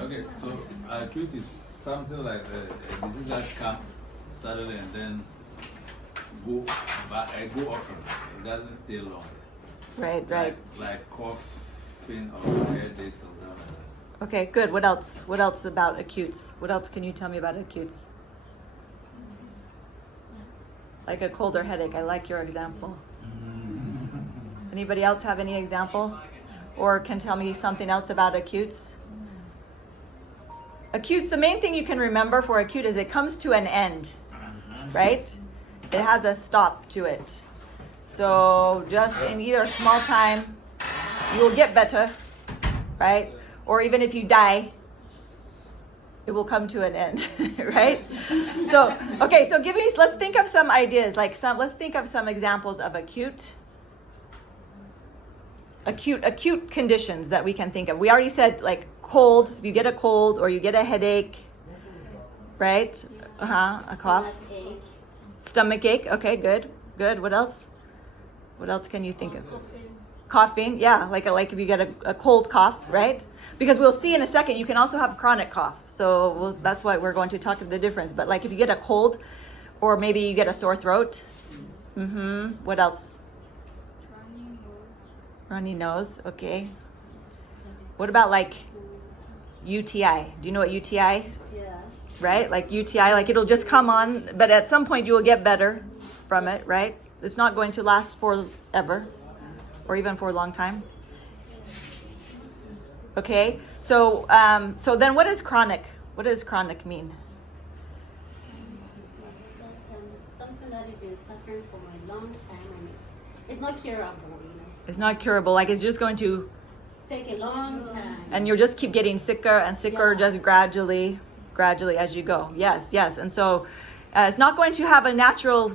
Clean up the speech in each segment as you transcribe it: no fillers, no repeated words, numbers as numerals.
Okay, so acute is something like a disease that comes suddenly and then go, go often. It doesn't stay long. Right, right. Like coughing or headaches or something like that. Okay, good. What else? What else about acutes? What else can you tell me about acutes? Like a cold or headache. I like your example. Anybody else have any example? Or can tell me something else about acutes? Acutes, the main thing you can remember for acute is it comes to an end, right? It has a stop to it. So just in either small time, you will get better, right? Or even if you die, it will come to an end, right? So, okay, so let's think of some ideas, let's think of some examples of acute conditions that we can think of. We already said like cold, if you get a cold or you get a headache, right? A cough. Stomach ache. Okay, good. Good. What else? What else can you think of? Coughing, yeah, like if you get a cold cough, right? Because we'll see in a second, you can also have chronic cough. So that's why we're going to talk of the difference. But like if you get a cold, or maybe you get a sore throat. What else? Runny nose, okay. What about like UTI? Do you know what UTI? Yeah. Right? Like UTI, like it'll just come on, but at some point you will get better from it, right? It's not going to last forever or even for a long time. Okay, so then what is chronic? What does chronic mean? Something that you've been suffering for a long time and it's not curable, It's not curable, like it's just going to take a long time. And you'll just keep getting sicker and sicker, just gradually as you go. Yes. And so it's not going to have a natural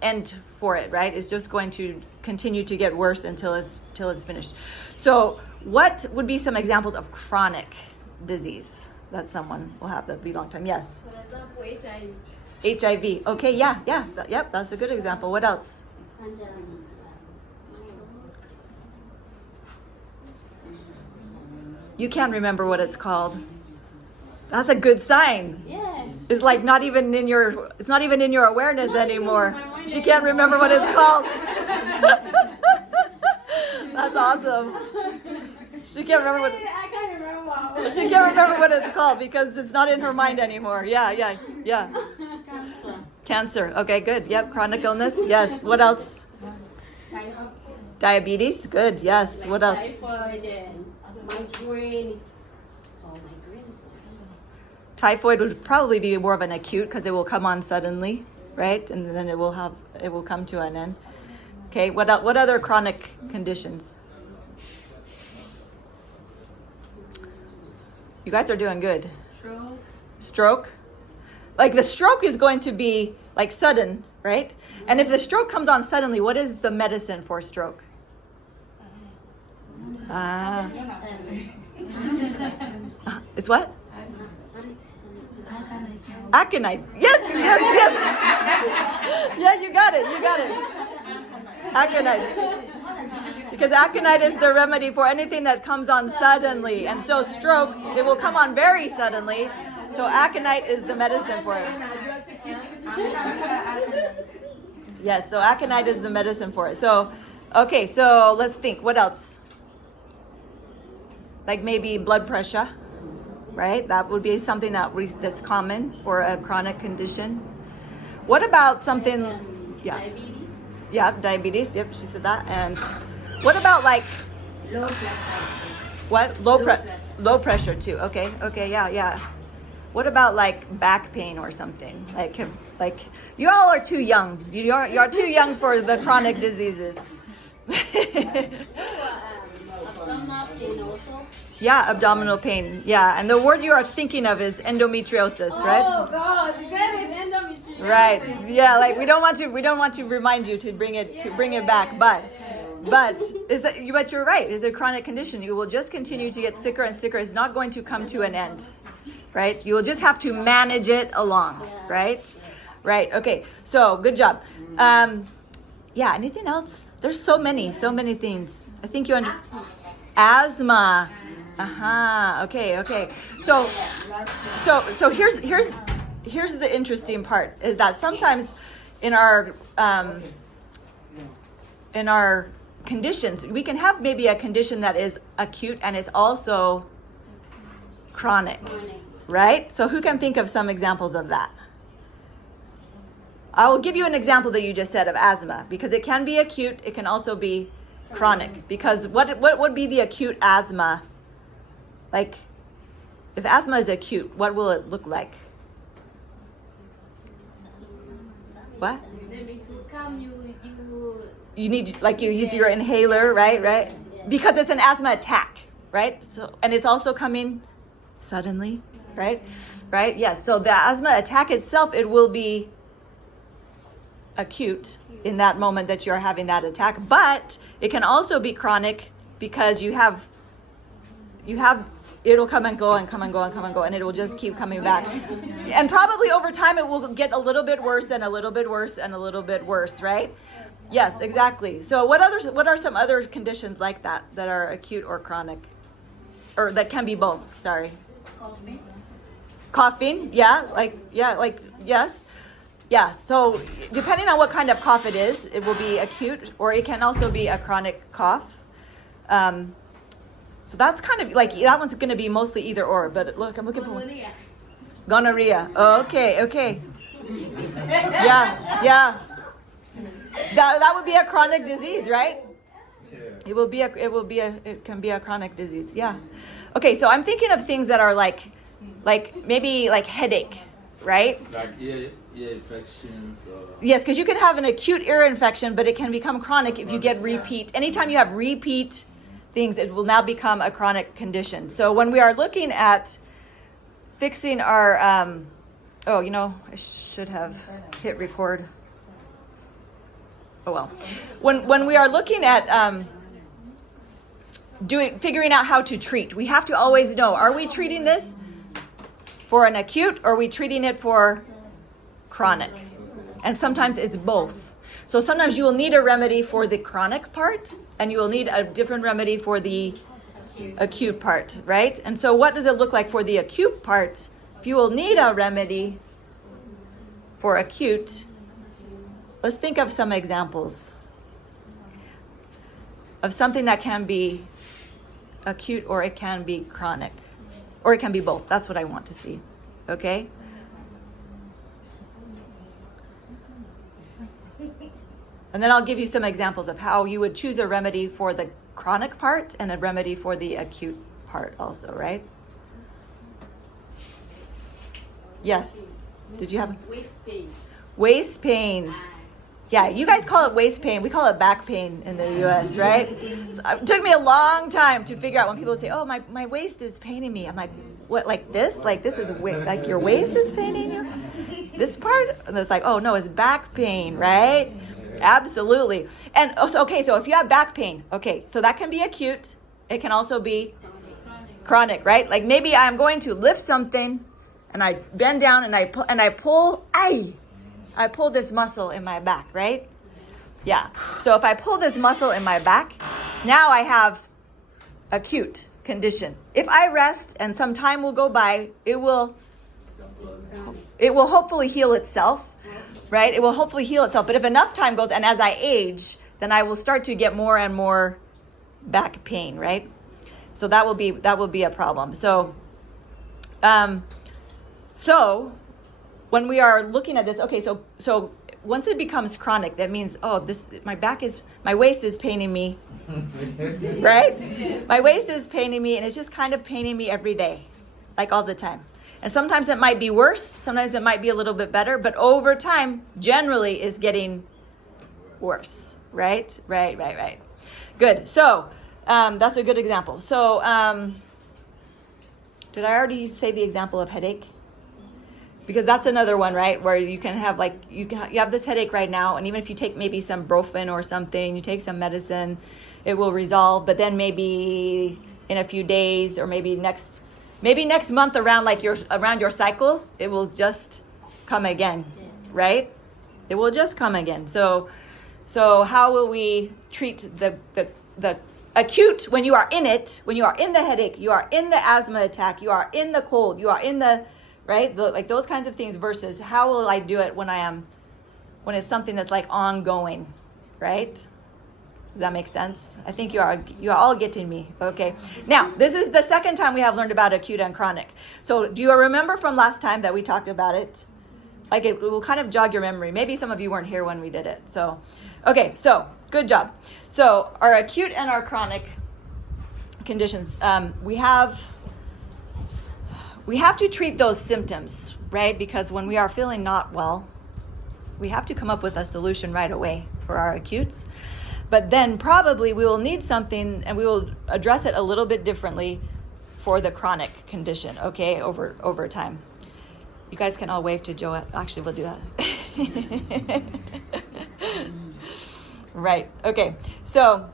end for it, right? It's just going to continue to get worse until it's finished. So what would be some examples of chronic disease that someone will have that be long time? Yes. For example, HIV. HIV. Okay, yeah. Yep, that's a good example. What else? And You can't remember what it's called. That's a good sign. yeah. It's like not even in your awareness anymore. She can't remember what it's called. That's awesome. She can't remember what I can't remember. she can't remember what it's called because it's not in her mind anymore. Yeah. Cancer. Okay, good. Yep, chronic illness. Yes. What else? Diabetes. Good. Yes. What else? Typhoid and migraine. Typhoid would probably be more of an acute because it will come on suddenly, right? And then it will come to an end. Okay, what other chronic conditions? You guys are doing good. Stroke? Like the stroke is going to be like sudden, right? And if the stroke comes on suddenly, what is the medicine for stroke? It's what? Aconite. Yes. Yeah, you got it. Aconite. Because aconite is the remedy for anything that comes on suddenly. And so stroke, it will come on very suddenly. So aconite is the medicine for it. Yes, so aconite is the medicine for it. So, okay, so let's think. What else? Like maybe blood pressure. Right? That would be something that's common for a chronic condition. What about something? Diabetes. Yeah, diabetes. Yep, she said that. And what about like Low pressure. what? Low pressure too. Okay, yeah. What about like back pain or something? Like you all are too young. You are too young for the chronic diseases. Abdominal pain also. Yeah, abdominal pain. Yeah, and the word you are thinking of is endometriosis, right? Oh God, you get it, endometriosis. Right. Yeah, like we don't want to remind you to bring it back, but you're right. It's a chronic condition. You will just continue to get sicker and sicker. It's not going to come to an end. Right? You will just have to manage it along, right? Right. Okay. So, good job. Yeah, anything else? There's so many things. I think you understand. Asthma. Aha. Okay. Okay. So here's the interesting part is that sometimes in our conditions we can have maybe a condition that is acute and is also chronic, right? So who can think of some examples of that? I will give you an example that you just said of asthma because it can be acute, it can also be chronic. Because what would be the acute asthma? Like, if asthma is acute, what will it look like? What? You need, like, you use your inhaler, right? Because it's an asthma attack, right? So, and it's also coming suddenly, right? Yes. So the asthma attack itself, it will be acute in that moment that you're having that attack, but it can also be chronic because you have it'll come and go and come and go and come and go, and it will just keep coming back. And probably over time it will get a little bit worse and a little bit worse and a little bit worse, right? Yes, exactly. So what are some other conditions like that are acute or chronic? Or that can be both, sorry. Coughing, yes. Yeah, so depending on what kind of cough it is, it will be acute or it can also be a chronic cough. So that's kind of like, that one's going to be mostly either or, but look, I'm looking for one. Gonorrhea. Okay. Yeah. That would be a chronic disease, right? It can be a chronic disease. Yeah. Okay, so I'm thinking of things that are like maybe like headache, right? Like ear infections or... Yes, because you can have an acute ear infection, but it can become chronic if you get repeat. Anytime you have repeat things, it will now become a chronic condition. So when we are looking at fixing our, I should have hit record. Oh well. When we are looking at figuring out how to treat, we have to always know: are we treating this for an acute, or are we treating it for chronic? And sometimes it's both. So sometimes you will need a remedy for the chronic part, and you will need a different remedy for the acute part, right? And so what does it look like for the acute part? If you will need a remedy for acute, let's think of some examples of something that can be acute or it can be chronic. Or it can be both. That's what I want to see. Okay? And then I'll give you some examples of how you would choose a remedy for the chronic part and a remedy for the acute part also, right? Yes. Did you have Waist pain. waist pain? Yeah, you guys call it waist pain. We call it back pain in the U.S., right? So it took me a long time to figure out when people say, "Oh, my waist is paining me." I'm like, "What? Like this? Like this is like your waist is paining you? This part?" And it's like, "Oh no, it's back pain, right?" Absolutely. And also, okay, so if you have back pain, okay, so that can be acute. It can also be chronic, right? Like maybe I'm going to lift something, and I bend down and I pull. I pull this muscle in my back, right? Yeah. So if I pull this muscle in my back, now I have acute condition. If I rest and some time will go by, it will hopefully heal itself, right? It will hopefully heal itself. But if enough time goes, and as I age, then I will start to get more and more back pain, right? So that will be a problem. So when we are looking at this, okay, so once it becomes chronic, that means, my waist is paining me, right? My waist is paining me, and it's just kind of paining me every day, like all the time. And sometimes it might be worse, sometimes it might be a little bit better, but over time, generally is getting worse, right? Right. Good. So that's a good example. So did I already say the example of headache? Because that's another one, right? Where you can have you have this headache right now, and even if you take maybe some Brufen or something, you take some medicine, it will resolve. But then maybe in a few days, or maybe next month around your cycle, it will just come again, right? It will just come again. So how will we treat the acute when you are in it, when you are in the headache, you are in the asthma attack, you are in the cold, you are in the, right? Like those kinds of things versus how will I do it when it's something that's like ongoing, right? Does that make sense? I think you are all getting me. Okay. Now, this is the second time we have learned about acute and chronic. So do you remember from last time that we talked about it? Like it will kind of jog your memory. Maybe some of you weren't here when we did it. So, okay, so good job. So our acute and our chronic conditions, we have to treat those symptoms, right? Because when we are feeling not well, we have to come up with a solution right away for our acutes. But then probably we will need something and we will address it a little bit differently for the chronic condition, okay, over time. You guys can all wave to Joe. Actually, we'll do that. Right, okay. So